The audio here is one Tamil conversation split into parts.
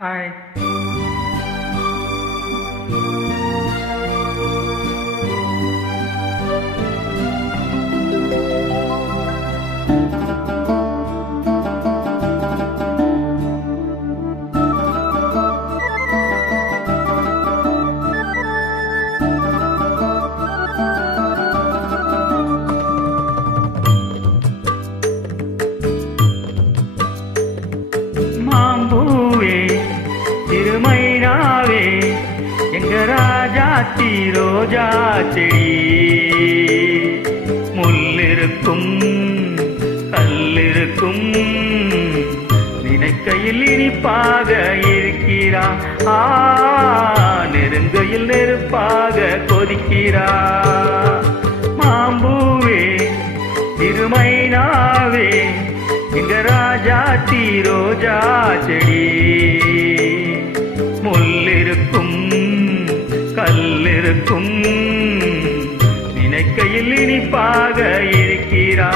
Hi. திருமைனாவே எங்க ராஜாத்தி ரோஜா செடி முள்ளிருக்கும் கல்லிருக்கும் நினைக்கையில் இனிப்பாக இருக்கிறா நெருங்கையில் நெருப்பாக கொதிக்கிறா மாம்பூவே திருமைனாவே எங்க ராஜாத்தி ரோஜா செடி முள்ளிருக்கும் கல்லிருக்கும் நினைக்கையில் இனிப்பாக இருக்கிறா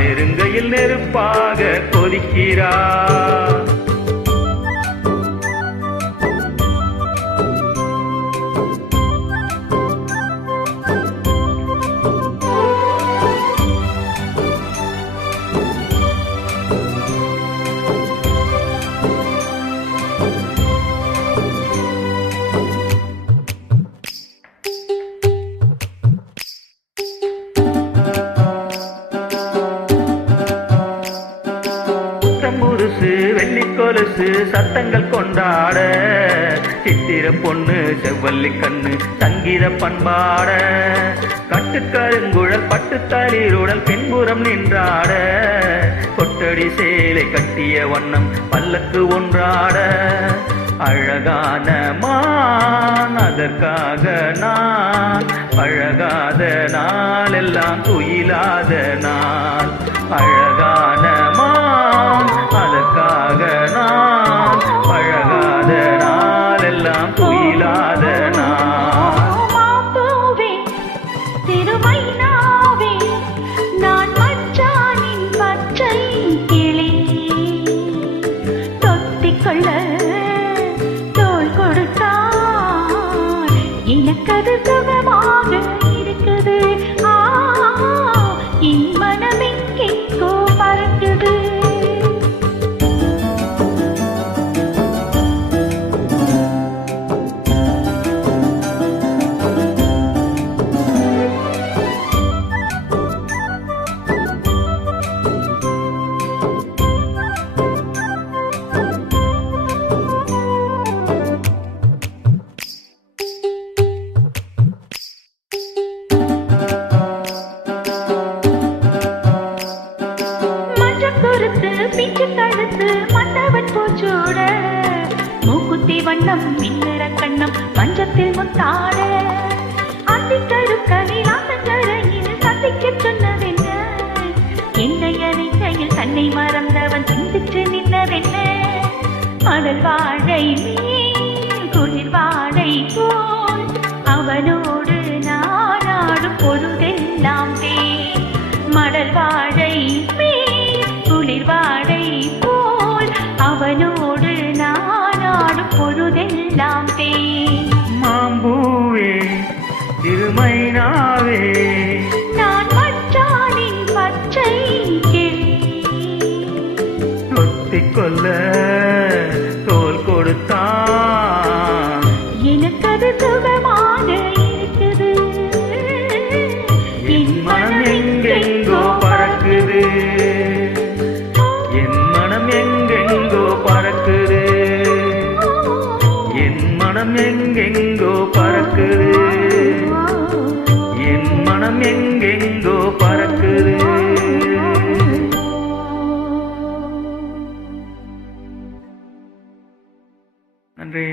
நெருங்கையில் நெருப்பாக கொதிக்கிறா வெள்ளிக்கொலுசு சத்தங்கள் கொண்டாட சித்திர பொண்ணு செவ்வல்லி கண்ணு சங்கீத பண்பாட கட்டுக்கருங்குழல் பட்டு தளிருடல் பின்புறம் நின்றாட கொட்டடி சேலை கட்டிய வண்ணம் பல்லக்கு ஒன்றாட அழகான மான் அதற்காக நான் அழகாத நாள் எல்லாம் துயிலாத நாள் அழகான மான் அதற்காக நான் அழகாத நாள் எல்லாம் துயிலாத நாள் திருமைனாவே நான் மச்சானின் பச்சை கிளி தொத்திக்கொள்ள தோள் கொடுத்தான் எனக்கது சுகமாக இருக்குது என் மனமெங்கெங்கோ பறக்குது பிச்சு கழுத்து மண்டவன் பூச்சோட மூக்குத்தி வண்ணம் மின்னற கண்ணம் மஞ்சத்தில் முத்தாட அந்திக்கருக்கலில் ஆத்தங்கரையில் சந்திக்க சொன்னதென்ன என்னை அணைக்கையில் தன்னை மறந்தவன் சிந்திச்சு நின்னதென்ன மடல் வாழை குளிர் வாழை போல் அவனோடு நானாடும் பொழுதெல்லாம் தே மடல் வாழை வாழை போல் அவனோடு நானாடும் பொழுதெல்லாம் தே மாம்பூவே திருமைனாவே நான் மச்சானின் பச்சை கிளி தொத்திக்கொள்ள தோள் கொடுத்தான் எனக்கது சுகமாக இருக்குது என் மனம் எங்கெங்கோ பறக்குது என் மனம் எங்கெங்கோ பறக்குது என் மனம் எங்கெங்கோ பறக்குது என் மனம் எங்கெங்கோ பறக்குது நன்றி.